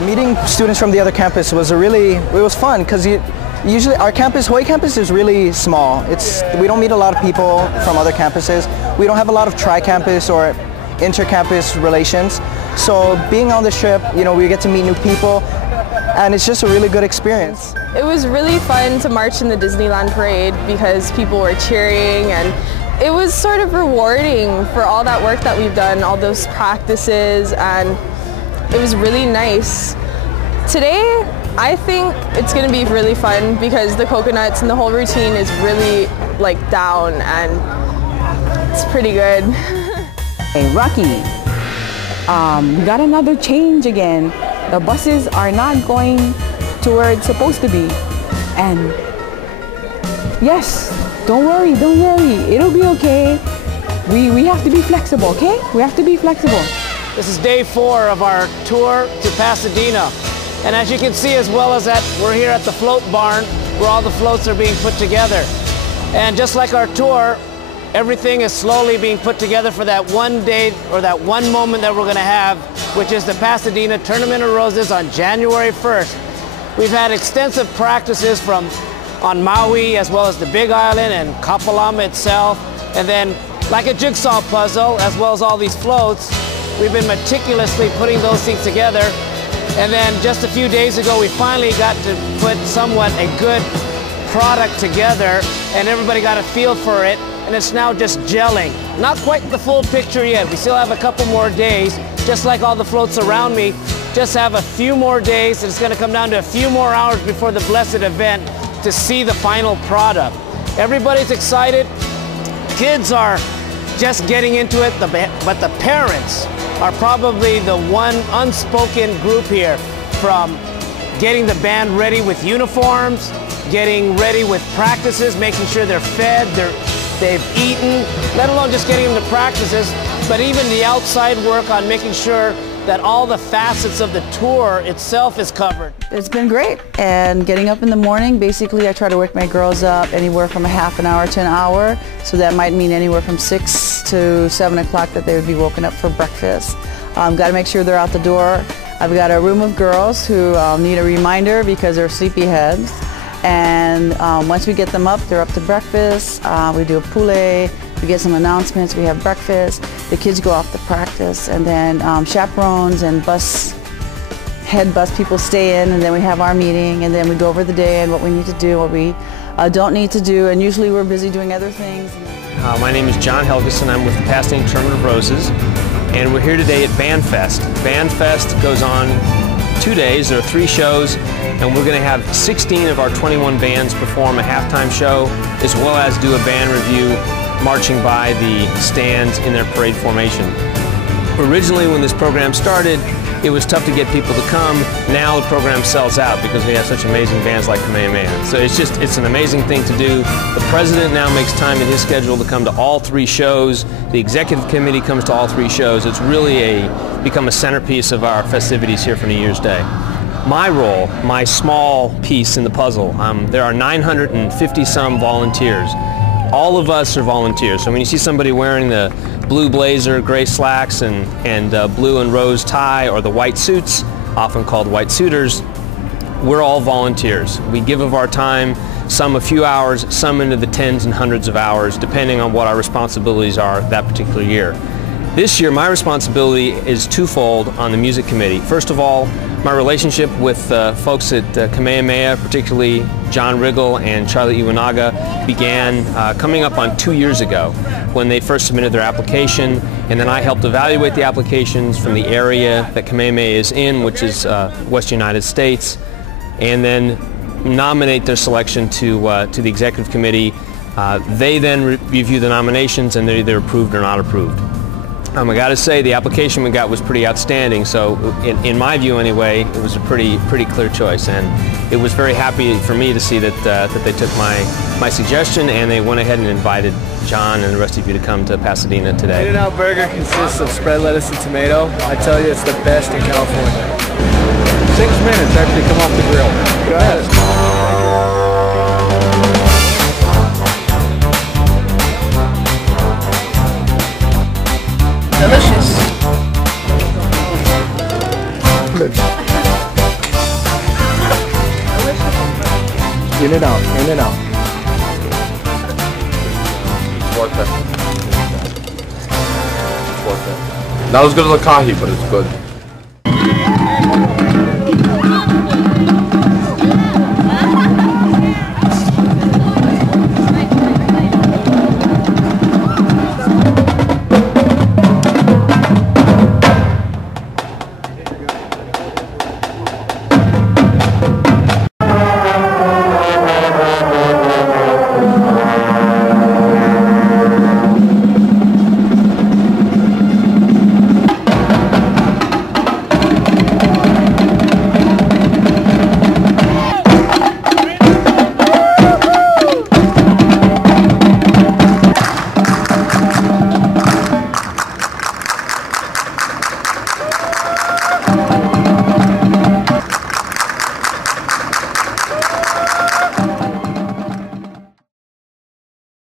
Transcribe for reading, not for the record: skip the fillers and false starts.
Meeting students from the other campus was it was fun because usually our campus, Hawaii campus, is really small. We don't meet a lot of people from other campuses. We don't have a lot of tri-campus or inter-campus relations. So being on this trip, we get to meet new people, and it's just a really good experience. It was really fun to march in the Disneyland parade because people were cheering, and it was sort of rewarding for all that work that we've done, all those practices, and it was really nice. Today, I think it's going to be really fun because the coconuts and the whole routine is really down, and it's pretty good. Hey, Rocky, we got another change again. The buses are not going to where it's supposed to be. And yes, don't worry, it'll be okay. We have to be flexible, okay? We have to be flexible. This is day 4 of our tour to Pasadena. And as you can see, as well as that, we're here at the float barn where all the floats are being put together. And just like our tour, everything is slowly being put together for that one day or that one moment that we're going to have, which is the Pasadena Tournament of Roses on January 1st. We've had extensive practices on Maui as well as the Big Island and Kapalama itself. And then like a jigsaw puzzle, as well as all these floats, we've been meticulously putting those things together. And then just a few days ago, we finally got to put somewhat a good product together, and everybody got a feel for it, and it's now just gelling. Not quite the full picture yet. We still have a couple more days, just like all the floats around me. Just have a few more days, and it's going to come down to a few more hours before the blessed event to see the final product. Everybody's excited. Kids are just getting into it, but the parents are probably the one unspoken group here, from getting the band ready with uniforms, getting ready with practices, making sure they're fed, they've eaten, let alone just getting them to practices, but even the outside work on making sure that all the facets of the tour itself is covered. It's been great, and getting up in the morning, basically I try to wake my girls up anywhere from a half an hour to an hour, so that might mean anywhere from 6 to 7 o'clock that they would be woken up for breakfast. Got to make sure they're out the door. I've got a room of girls who need a reminder because they're sleepyheads, and once we get them up, they're up to breakfast. We do a poulet. We get some announcements, we have breakfast, the kids go off to practice, and then chaperones and head bus people stay in, and then we have our meeting, and then we go over the day and what we need to do, what we don't need to do, and usually we're busy doing other things. My name is John Helgeson. I'm with the Pasadena Tournament of Roses, and we're here today at Bandfest. Bandfest goes on 2 days. There are 3 shows, and we're going to have 16 of our 21 bands perform a halftime show, as well as do a band review marching by the stands in their parade formation. Originally, when this program started, it was tough to get people to come. Now the program sells out because we have such amazing bands like Kamehameha. So it's an amazing thing to do. The president now makes time in his schedule to come to all 3 shows. The executive committee comes to all 3 shows. It's really become a centerpiece of our festivities here for New Year's Day. My role, my small piece in the puzzle, there are 950-some volunteers. All of us are volunteers. So when you see somebody wearing the blue blazer, gray slacks, and blue and rose tie, or the white suits, often called white suiters, we're all volunteers. We give of our time, some a few hours, some into the tens and hundreds of hours, depending on what our responsibilities are that particular year. This year, my responsibility is twofold on the music committee. First of all, my relationship with folks at Kamehameha, particularly John Riggle and Charlie Iwanaga, began coming up on 2 years ago when they first submitted their application, and then I helped evaluate the applications from the area that Kamehameha is in, which is Western United States, and then nominate their selection to the executive committee. They then review the nominations, and they're either approved or not approved. I got to say, the application we got was pretty outstanding, so in my view anyway, it was a pretty clear choice, and it was very happy for me to see that they took my suggestion, and they went ahead and invited John and the rest of you to come to Pasadena today. In-N-Out Burger consists of spread lettuce and tomato. I tell you, it's the best in California. 6 minutes after they come off the grill. Go ahead. Delicious. Good. In and out, in and out. It's worth it. It's worth it. Not as good as a Kahi, but it's good.